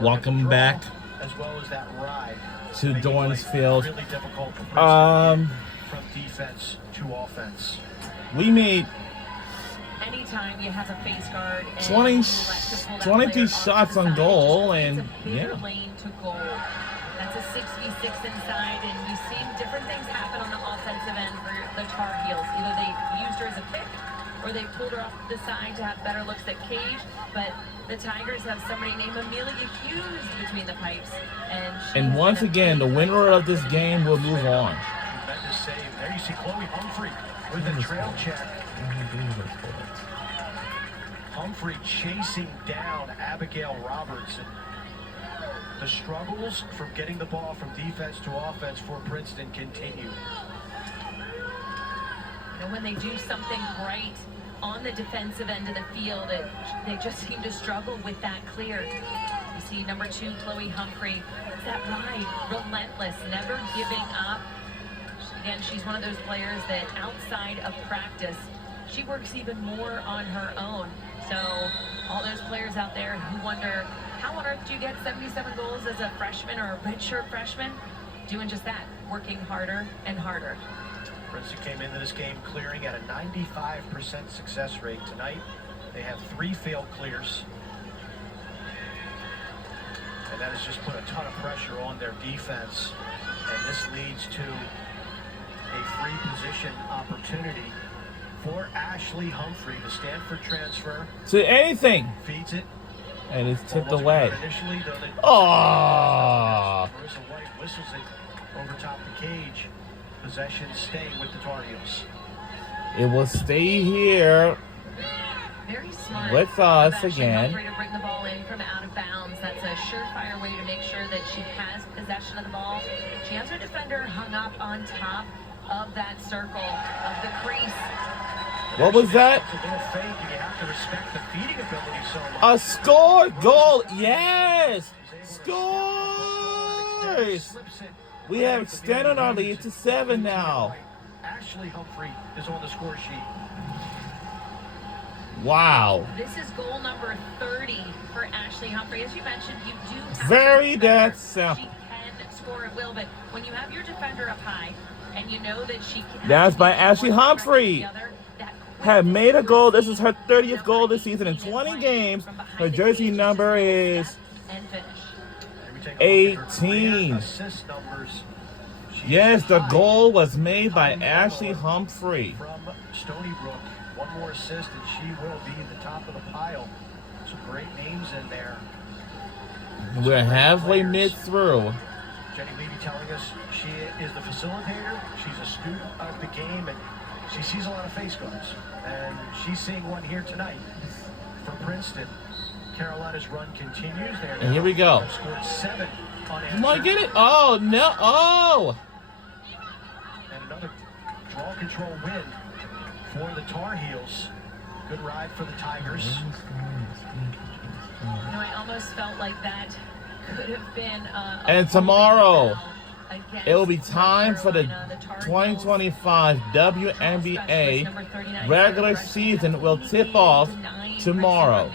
Welcome back as well as that ride to Dorrance Field. Really difficult for Princeton from defense to offense. We made anytime you have a face guard and 22 shots on goal, and lane to goal. That's a 66 inside, and you've seen different things happen on the offensive end for the Tar Heels. Either they used her as a pick, or they pulled her off the side to have better looks at Cage. But the Tigers have somebody named Amelia Hughes between the pipes, and once again, the winner of this game will move on. Tremendous save. There you see Chloe Humphrey with a trail check. Humphrey chasing down Abigail Roberts. The struggles from getting the ball from defense to offense for Princeton continue. When they do something right on the defensive end of the field, they just seem to struggle with that clear. You see number 2, Chloe Humphrey, that ride, relentless, never giving up. Again, she's one of those players that outside of practice, she works even more on her own. So all those players out there who wonder, how on earth do you get 77 goals as a freshman or a redshirt freshman? Doing just that, working harder and harder. Princeton came into this game clearing at a 95% success rate. Tonight, they have 3 failed clears. And that has just put a ton of pressure on their defense. And this leads to a free position opportunity for Ashley Humphrey, the Stanford transfer. To anything. Feeds it. And it's tipped away. Initially, Oh! Marissa White whistles it over top the cage. Possession staying with the Tar Heels. It will stay here. Very smart with us again. To bring the ball in from out of bounds. That's a surefire way to make sure that she has possession of the ball. She has her defender hung up on top of that circle of the crease. What was that? It's a little fake, and you have to respect the feeding ability so much. A score goal. Yes. Scores. We have extended our lead to 7 now. Ashley Humphrey is on the score sheet. Wow. This is goal number 30 for Ashley Humphrey. As you mentioned, you do have very that simple. She can score at will, but when you have your defender up high and you know that she can. That's by Ashley Humphrey. Had made a goal. This is her 30th goal this season in 20 games. Her jersey number is 18. Yes, the goal was made by Ashley Humphrey. From Stony Brook, one more assist and she will be at the top of the pile. Some great names in there. We're halfway mid-through. Jenny Levy telling us she is the facilitator. She's a student of the game and she sees a lot of face guards. And she's seeing one here tonight for Princeton. Carolina's run continues. And here we go. Scored 7 unanswered. Come on, get it. Oh, no. Oh. And another draw control win for the Tar Heels. Good ride for the Tigers. I almost felt like that could have been and tomorrow, it will be time for the 2025 WNBA regular season will tip off tomorrow.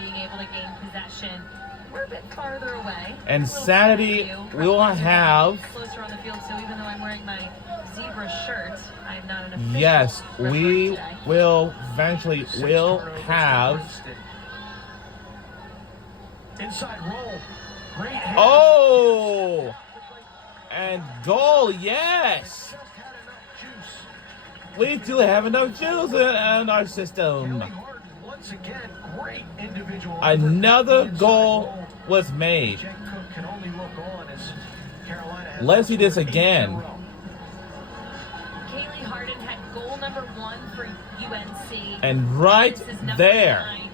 We're a bit farther away. And Saturday, we will have... Closer on the field, so even though I'm wearing my zebra shirt, I'm not an official. Yes, we will eventually have... Inside roll. Great hit. Oh! And goal, yes! We do have enough juice in our system. Once again, great individual. Another goal was made. Let's see this again. Kaylee Harden had goal number 1 for UNC. And right there. 9.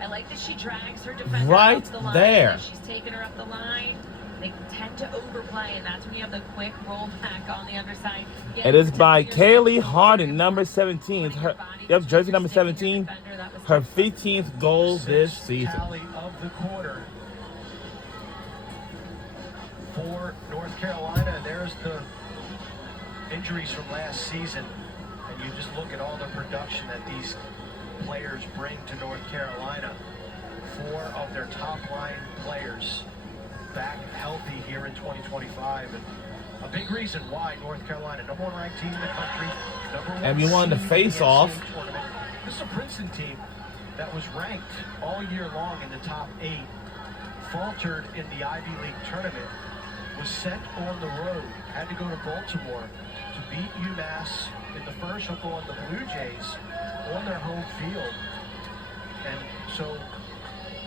I like that she drags her defender right up the line. there. She's taking her up the line. They tend to overplay, and that's when you have the quick roll back on the underside. It is by Kaylee Harden, number 17. Jersey number 17. Her 15th goal this season. Tally of the quarter for North Carolina. There's the injuries from last season, and you just look at all the production that these players bring to North Carolina. 4 of their top line players back healthy here in 2025. And a big reason why North Carolina, number 1 ranked team in the country, number 1 And we won the seed in face-off. NCAA tournament. This is a Princeton team that was ranked all year long in the top 8, faltered in the Ivy League tournament, was sent on the road, had to go to Baltimore to beat UMass in the first hook on the Blue Jays on their home field. And so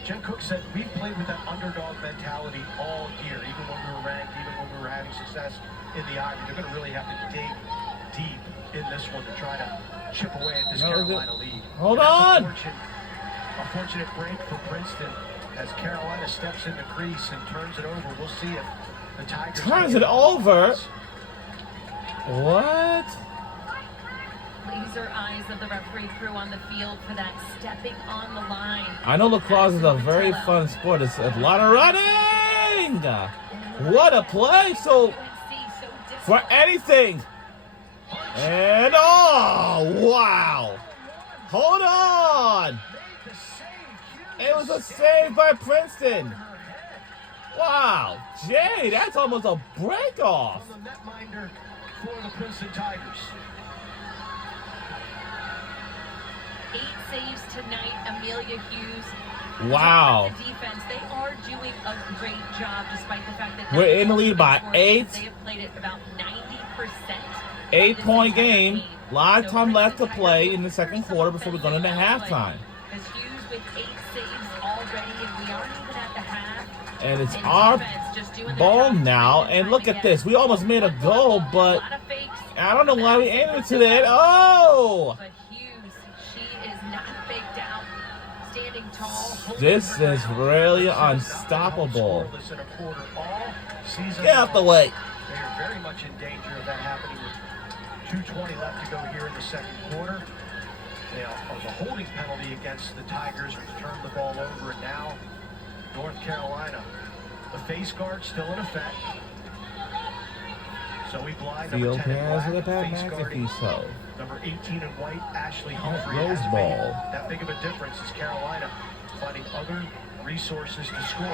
Jen Cook said, we've played with that underdog mentality all year, even when we were ranked, even when we were having success in the Ivy. They're going to really have to dig deep in this one to try to chip away at this Carolina lead. Hold on! A fortunate break for Princeton as Carolina steps in the crease and turns it over. We'll see if the Tigers Turns it over? What? Laser eyes of the referee crew on the field for that stepping on the line. I know lacrosse is a very fun sport. It's a lot of running. What a play! So for anything. And oh wow! Hold on! It was a save by Princeton. Wow, Jay, that's almost a break off. From the netminder for the Princeton Tigers. 8 saves tonight, Amelia Hughes. Wow. The defense, they are doing a great job despite the fact that We're in the lead by 8. They have played it about 90%. 8-point game. A lot of time left to play in the second quarter before we go into halftime. As Hughes with 8 saves already, and we aren't even at the half. And it's our ball now. And look at this. We almost made a goal, but I don't know why we aimed it to that. Oh! But Hughes, she is not faked out. Standing tall. This is really unstoppable. Scoreless in a quarter all season Get out the way. They are very much in danger of that happening with 2:20 left to go here in the second quarter. There was a holding penalty against the Tigers, which turned the ball over, and now North Carolina. The face guard still in effect. Zoe Bly, number Field 10 in pass black, with a face Pat guarding McAfee so. number 18 in white, Ashley Humphrey. Rose Has ball. made that big of a difference as Carolina finding other resources to score.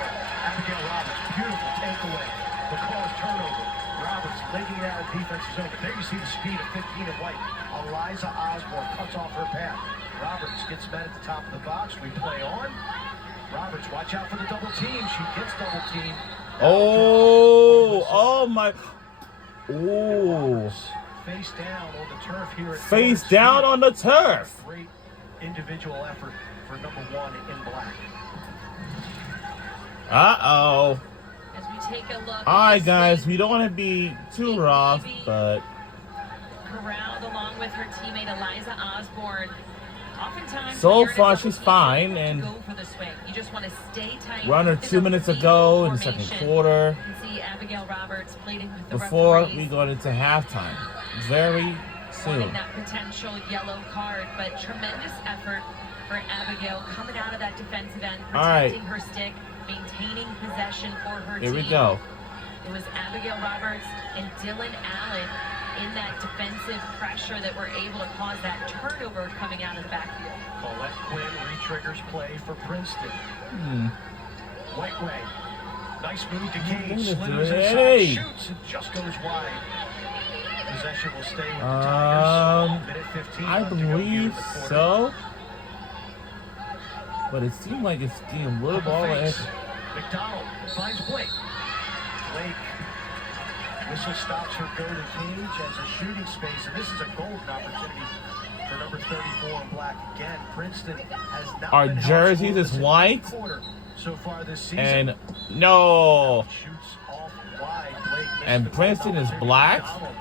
Abigail Roberts, beautiful takeaway. The cause turnover. Roberts legging it out of defensive zone. But there you see the speed of 15 in white. Eliza Osborne cuts off her path. Roberts gets met at the top of the box. We play on. Roberts, watch out for the double team. She gets double teamed. Oh my. Ooh. Face down on the turf here at Face Florida down State. on the turf. Great individual effort for number 1 in black. Uh-oh. As we take a look. All right, guys. We don't want to be too rough, but Corralled along with her teammate Eliza Osborne. Oftentimes, So when you're in a far, double she's team, fine, you have to and go for the swing. You just want to stay tight. run her in 2 a minutes field ago in the second formation. quarter You can see Abigail Roberts pleading with the before referees, we go into halftime. Very soon. wanting that potential yellow card, but tremendous effort for Abigail coming out of that defensive end, All right. protecting her stick, maintaining possession for her Here team. we go. It was Abigail Roberts and Dylan Allen in that defensive pressure that were able to cause that turnover coming out of the backfield. Colette Quinn re-triggers play for Princeton. White way. Nice move to Cage. Slithers Hey. inside, shoots, and just goes wide. Possession will stay with the Tigers. Minute 15 I left to go here in believe the quarter. so. But it seemed like it's getting a little ball Face. ahead. McDonald finds Blake. Blake. Whistle stops her go to Cage as a shooting space, and this is a golden opportunity for number 34 in black again. Princeton has not Our been held jerseys is scoreless in white. any quarter so far this season. And no. Shoots off wide. Blake missed And the Princeton goal is opportunity. black? McDonald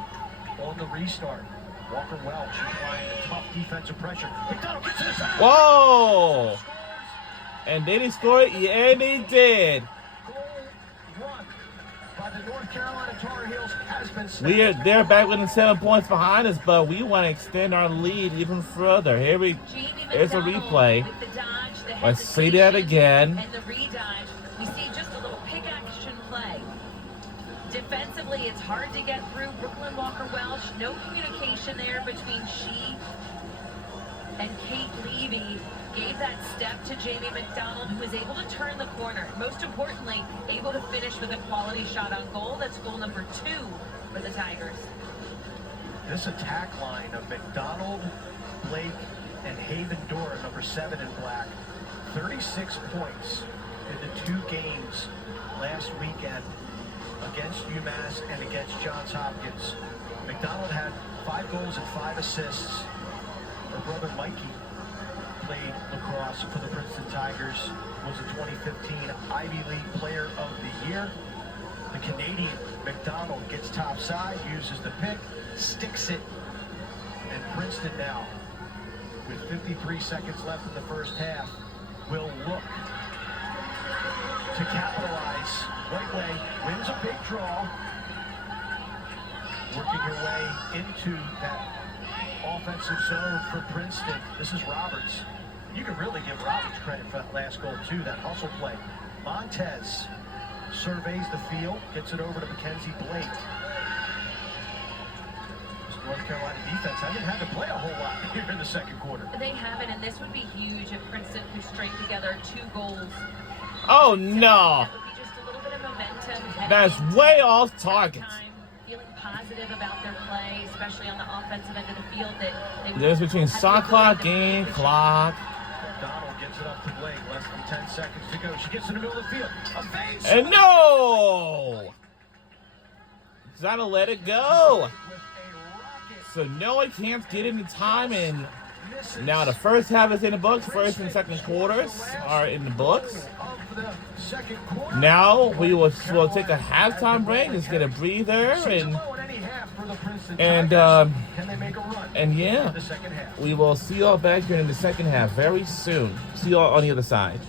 on the restart. Walker Welch applying the tough defensive pressure. McDonald gets it. Whoa. Scores. And did he score it? Yeah, they did. Goal run by the North Carolina Tar Heels has been snapped. They're back within 7 points behind us, but we want to extend our lead even further. Here's a replay. With the dodge, the Let's see that again. And the re-dodge, we see just a little pick action play. Defensively, it's hard to get through. Brooklyn Walker Welch, no communication there between she and Kate Levy. gave that step to Jamie McDonald, who was able to turn the corner. Most importantly, able to finish with a quality shot on goal. That's goal number 2 for the Tigers. This attack line of McDonald, Blake, and Haven Dora, number 7 in black, 36 points in the 2 games last weekend against UMass and against Johns Hopkins. McDonald had 5 goals and 5 assists. Her brother Mikey played lacrosse for the Princeton Tigers, was a 2015 Ivy League Player of the Year. The Canadian McDonald gets topside, uses the pick, sticks it, and Princeton now, with 53 seconds left in the first half, will look to capitalize. Right way, wins a big draw, working her way into that offensive zone for Princeton. This is Roberts. You can really give Roberts credit for that last goal too, that hustle play. Montez surveys the field, gets it over to Mackenzie Blake. This North Carolina defense hasn't had to play a whole lot here in the second quarter. They haven't, and this would be huge if Princeton could string together 2 goals. Oh no! That would be just a little bit of momentum. That's way off target. Feeling positive about their play, especially on the offensive end of the field. There's between shot clock, game clock. McDonald gets it up to Blake, less than 10 seconds to go. She gets in the middle of the field. Evades. And no! Gotta let it go. So no one can't get any time, and now the first half is in the books. First and second quarters are in the books. Now we'll take a halftime break. Let's get a breather, and yeah, we will see y'all back here in the second half very soon. See y'all on the other side.